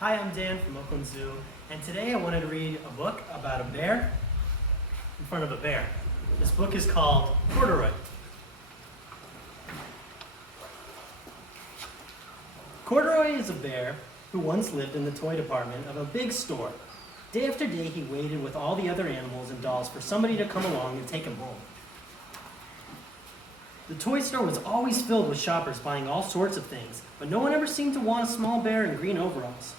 Hi, I'm Dan from Oakland Zoo, and today I wanted to read a book about a bear in front of a bear. This book is called Corduroy. Corduroy is a bear who once lived in the toy department of a big store. Day after day, he waited with all the other animals and dolls for somebody to come along and take him home. The toy store was always filled with shoppers buying all sorts of things, but no one ever seemed to want a small bear in green overalls.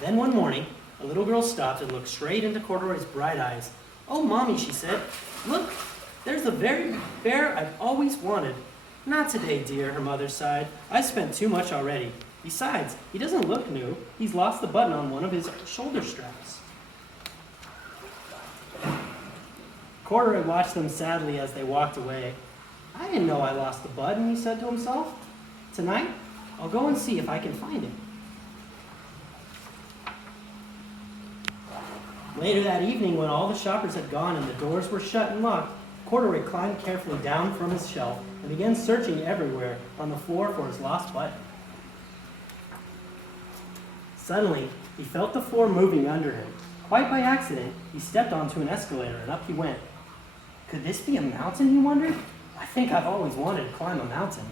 Then one morning, a little girl stopped and looked straight into Corduroy's bright eyes. "Oh, Mommy," she said, "look, there's the very bear I've always wanted." "Not today, dear," her mother sighed. "I spent too much already. Besides, he doesn't look new. He's lost the button on one of his shoulder straps." Corduroy watched them sadly as they walked away. "I didn't know I lost the button," he said to himself. "Tonight, I'll go and see if I can find it." Later that evening, when all the shoppers had gone and the doors were shut and locked, Corduroy climbed carefully down from his shelf and began searching everywhere on the floor for his lost button. Suddenly, he felt the floor moving under him. Quite by accident, he stepped onto an escalator and up he went. Could this be a mountain, he wondered? I think I've always wanted to climb a mountain.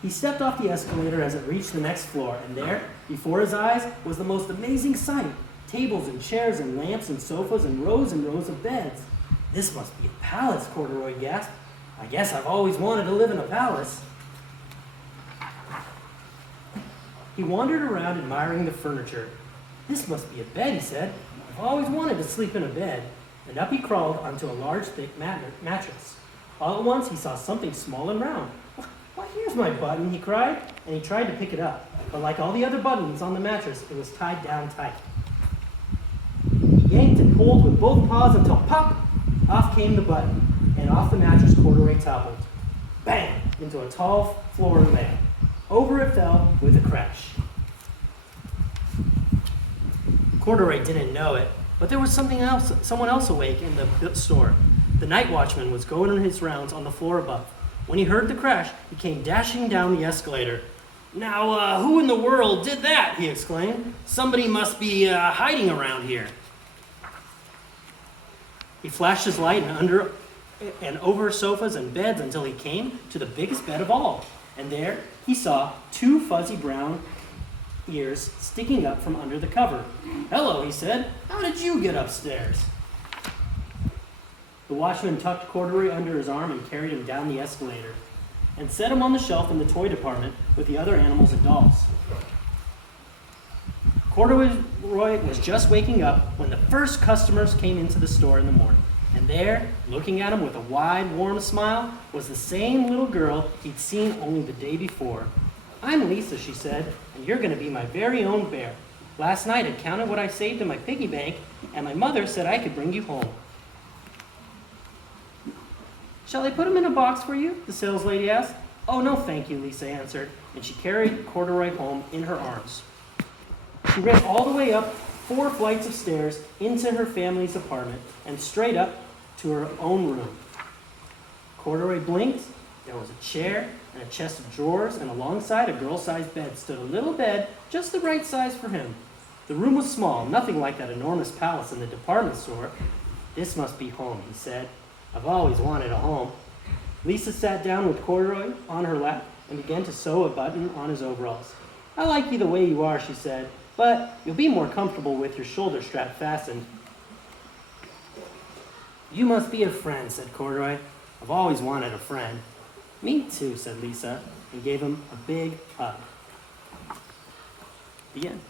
He stepped off the escalator as it reached the next floor, and there, before his eyes, was the most amazing sight. Tables and chairs and lamps and sofas and rows of beds. "This must be a palace," Corduroy gasped. "I guess I've always wanted to live in a palace." He wandered around admiring the furniture. "This must be a bed," he said. "I've always wanted to sleep in a bed." And up he crawled onto a large, thick mattress. All at once, he saw something small and round. "Why, here's my button," he cried, and he tried to pick it up. But like all the other buttons on the mattress, it was tied down tight. He yanked and pulled with both paws until pop! Off came the button, and off the mattress Corduroy toppled. Bang! Into a tall floor lamp. Over it fell with a crash. Corduroy didn't know it, but there was someone else awake in the store. The night watchman was going on his rounds on the floor above. When he heard the crash, he came dashing down the escalator. "Now, who in the world did that?" he exclaimed. "Somebody must be hiding around here." He flashed his light under and over sofas and beds until he came to the biggest bed of all. And there he saw two fuzzy brown ears sticking up from under the cover. "Hello," he said. "How did you get upstairs?" The watchman tucked Corduroy under his arm and carried him down the escalator and set him on the shelf in the toy department with the other animals and dolls. Corduroy was just waking up when the first customers came into the store in the morning. And there, looking at him with a wide, warm smile, was the same little girl he'd seen only the day before. "I'm Lisa," she said, "and you're going to be my very own bear. Last night I counted what I saved in my piggy bank, and my mother said I could bring you home." "Shall I put him in a box for you?" the saleslady asked. "Oh, no, thank you," Lisa answered, and she carried Corduroy home in her arms. She ran all the way up 4 flights of stairs into her family's apartment and straight up to her own room. Corduroy blinked. There was a chair and a chest of drawers, and alongside a girl-sized bed stood a little bed just the right size for him. The room was small, nothing like that enormous palace in the department store. "This must be home," he said. "I've always wanted a home." Lisa sat down with Corduroy on her lap and began to sew a button on his overalls. "I like you the way you are," she said, "but you'll be more comfortable with your shoulder strap fastened." "You must be a friend," said Corduroy. "I've always wanted a friend." "Me too," said Lisa, and gave him a big hug. The end.